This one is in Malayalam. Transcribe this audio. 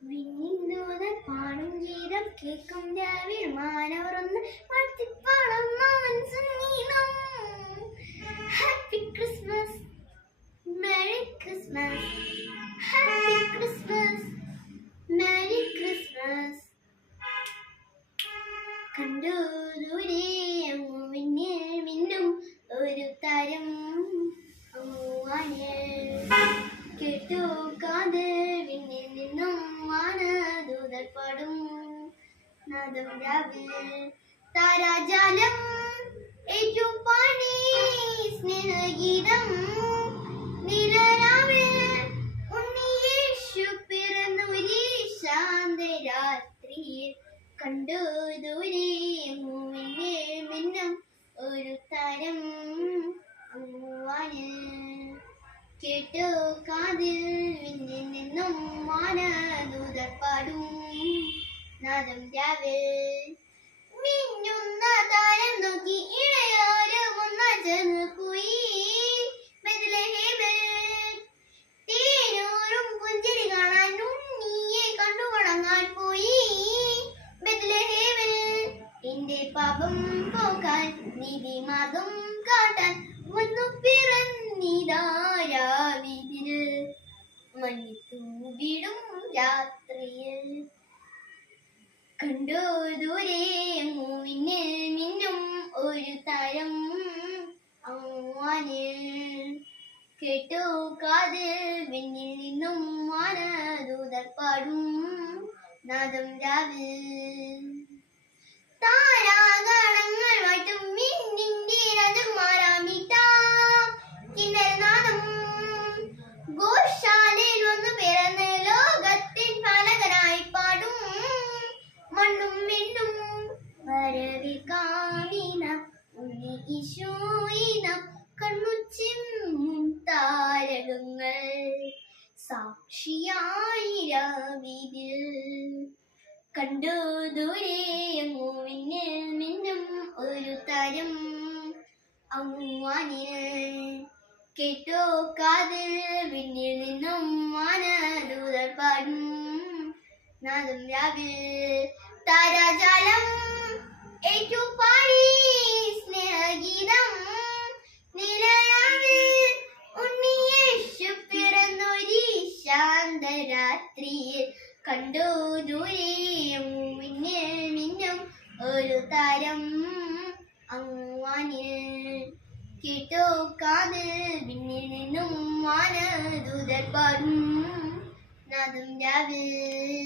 വിണ്ണിന്തൂതൻ പാടും ഗീതം കേൾക്കും രാവിൽ മാനവറൊന്ന് മഴത്തിപ്പാടുന്നവൻ സംഗീതം. Happy Christmas, merry Christmas, happy Christmas, merry Christmas. കണ്ടു ദൂരെ മിന്നിൽ മിന്നും ഒരു താരം കേട്ടു കാതിൽ വിണ്ണിൽ നിന്നും വാനദൂതർ പാടും നാദം രാവിൽ. താരാജാലം ഏറ്റുപാടി സ്നേഹഗീതം. നിലരാവിൽ ഉണ്ണിയേശു പിറന്നൊരു ശാന്തരാത്രിയിൽ. കണ്ടു ദൂരെ മിന്നിൽ മിന്നും ഒരു താരം വാനിൽ. കേട്ടു കാതിൽ വിണ്ണിൽ നിന്നും വാനദൂതർ പാടും നാദം രാവിൽ. മിന്നുന്ന താരം നോക്കി ഇടയോരം ഒന്നകന്നു പോയി ബെത്ലഹേമിൽ. തേനൂറും പുഞ്ചിരി കാണാൻ ഉണ്ണിയെ കണ്ടു വണങ്ങാൻ പോയി ബെത്ലഹേമിൽ. എന്റെ പാപം പോക്കാൻ നീതിമാർഗം കാട്ടാൻ വന്നു പിറന്നിതാരാവിതിൽ മഞ്ഞിത്തൂവിടും രാത്രിയിൽ. കണ്ടു ദൂരെ മിന്നിൽ മിന്നും ഒരു താരം വാനിൽ. കേട്ടു കാതിൽ വിണ്ണിൽ നിന്നും വാനദൂതർ പാടും നാദം രാവിൽ. താരാഗണങ്ങൾ വാഴ്ത്തും മിന്നിന്റെ രാജകുമാരാമിതാ കിന്നരനാദം. ഗോശാലയിൽ വന്നു പിറന്ന് ലോകത്തിൻ പാലകനായി പാടും മണ്ണും വിണ്ണും വരവേൽക്കാമിന ഉണ്ണി ഈശോയിന. കണ്ണുചിമ്മും താരകങ്ങൾ സാക്ഷിയായി രാവിതിൽ. കണ്ടു ദൂരെ മിന്നിൽ മിന്നും ഒരു താരം വാനിൽ. കേട്ടു കാതിൽ വിണ്ണിൽ നിന്നും വാനദൂതർ പാടും നാദം രാവിൽ. താരാജാലം ഏറ്റുപാടി സ്നേഹഗീതം. നിലരാവിൽ ഉണ്ണിയേശു പിറന്നൊരു ശാന്തരാത്രിയിൽ. കണ്ടു ദൂരെ മിന്നിൽ മിന്നും ഒരു താരം വാനിൽ. കേട്ടു കാതിൽ വിണ്ണിൽ നിന്നും വാനദൂതർ പാടും നാദം രാവിൽ.